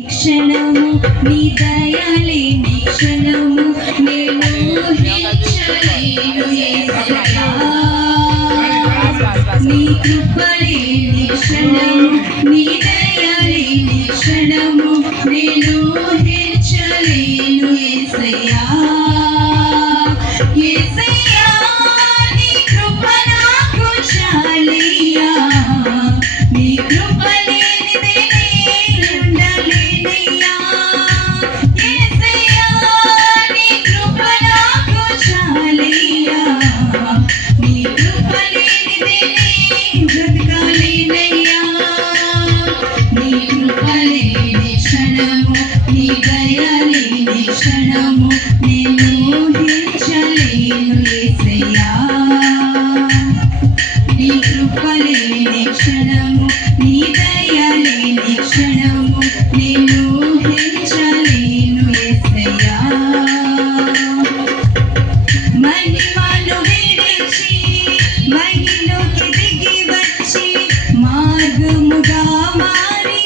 క్షణము నీ దయలేని క్షణము నేను ఊహించలేను యేసయ్యా నీ కృపలేని క్షణము నీ దయలేని క్షణము నేను ఊహించలేను యేసయ్యా యేసయ్యా నీ కృప నాకు చాలయ్యా నీ కృప క్షణము నేను ఊహించలేను యేసయ్యా నీ కృప లేని క్షణము నీ దయ లేని క్షణము నేను ఊహించలేను యేసయ్యా మహిమను విడిచి మహిలోకి దిగి వచ్చి మార్గముగా మారి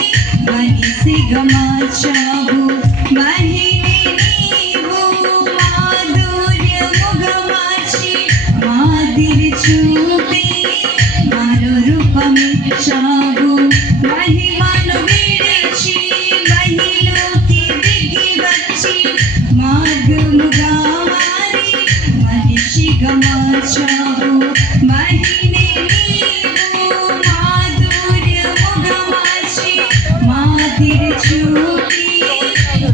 మనిషిగా మార్చావు చూపి మరో రూపమిచ్చావు మహిమను విడిచి మహిలోకి దిగి వచ్చి మార్గముగా మారి మనిషిగా మార్చావు మహిని నీవు మాధుర్యముగా మార్చి మాదిరి చూపి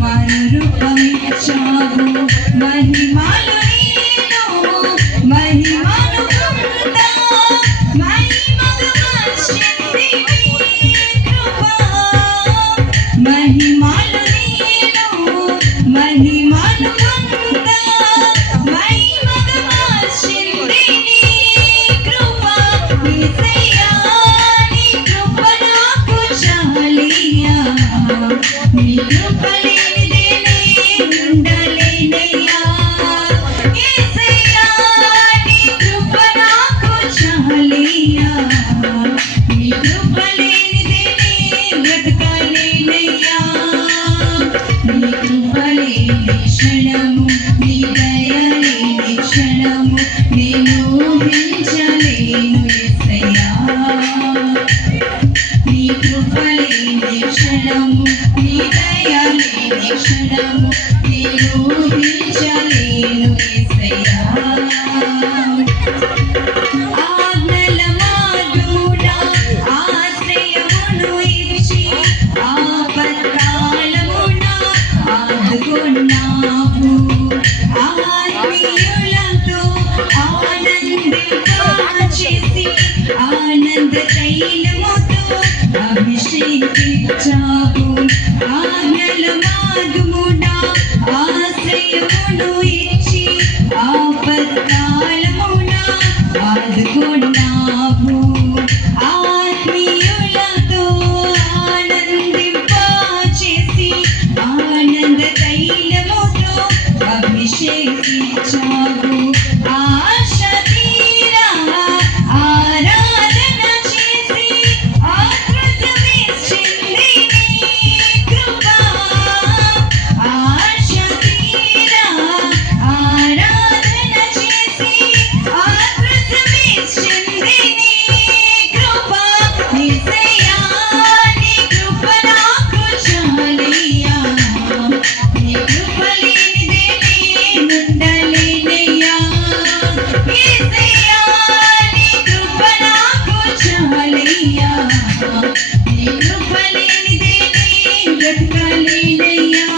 మరో రూపమిచ్చావు మహిమలు మహిమను క్షణము నీ దయలేని క్షణము నేను ఊహించలేను యేసయ్యా నీ కృపలేని క్షణము నీ దయలేని క్షణము నేను ఊహించలేను యేసయ్యా ఆజ్ఞల మార్గమునా ఆశ్రయమును ఇచ్చి ఆపత్కాలమున ఆదుకున్నావు ఆత్మీయులతో ఆనందింపచేసి ఆనంద తైలముతో అభిషేకించావు ఆజ్ఞల మార్గమున ఆశ్రయమును ఇచ్చి ఆపత్కాలమున ఆదుకున్నావు ఆత్మీయులతో ఆనందింపచేసి ఆనంద తైలముతో అభిషేకించావు ఆశ తీరా ఆరాధన చేసి ఆకృతమిచ్చింది నీ కృప ఆశ తీరా ఆరాధన చేసి ఆకృతమిచ్చింది నీ కృప యేసయ్యా నీ కృప నాకు చాలయ్యా నీ కృప లేనిదే నేనుండలేనయ్యా యేసయ్యా నీ కృప నాకు చాలయ్యా నీ కృప లేనిదే నేను బ్రతకలేనయ్యా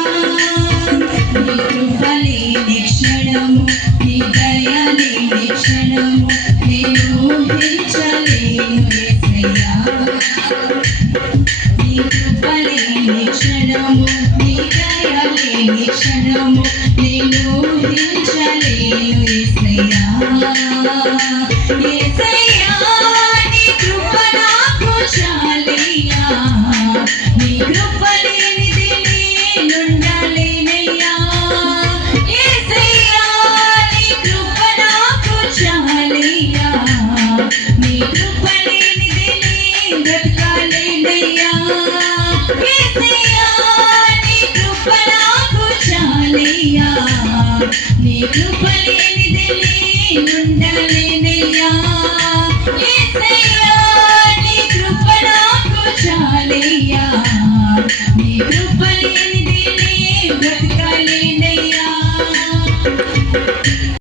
నీ కృప లేని క్షణము నీ దయ లేని క్షణము నేను ఊహించలేను యేసయ్యా నీ కృప లేని క్షణము నీ దయ లేని క్షణము నేను ఊహించలేను యేసయ్యా యేసయ్యా నీ కృప నాకు చాలయ్యా నీ కృప లేనిదే నేనుండలేనయ్యా యేసయ్యా నీ కృప నాకు చాలయ్యా నీ కృప లేనిదే నేను బ్రతకలేనయ్యా యేసయ్యా నీ కృప లేనిదే నేనుండలేనయ్యా యేసయ్యా నీ కృప నాకు చాలయ్యా నీ కృప లేనిదే